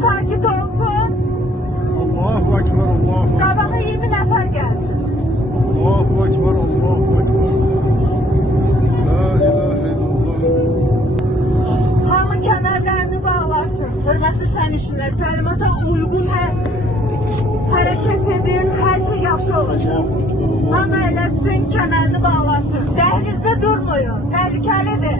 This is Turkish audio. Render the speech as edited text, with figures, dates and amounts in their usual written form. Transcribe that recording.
sakit olsun. Allahu Ekber, Allahu Ekber. Qabağa 20 nəfər gəlsin. Allahu Ekber, Allahu Ekber. La ilahe illallah. Hamı kəmərlərini bağlasın. Hörmətli sərnişinlər, təlimata uyğun hərəkət edin, hər şey yaxşı olacaq. Hamı əyləşsin, kəmərini bağlasın. Dəhlizdə durmayın, təhlükəlidir.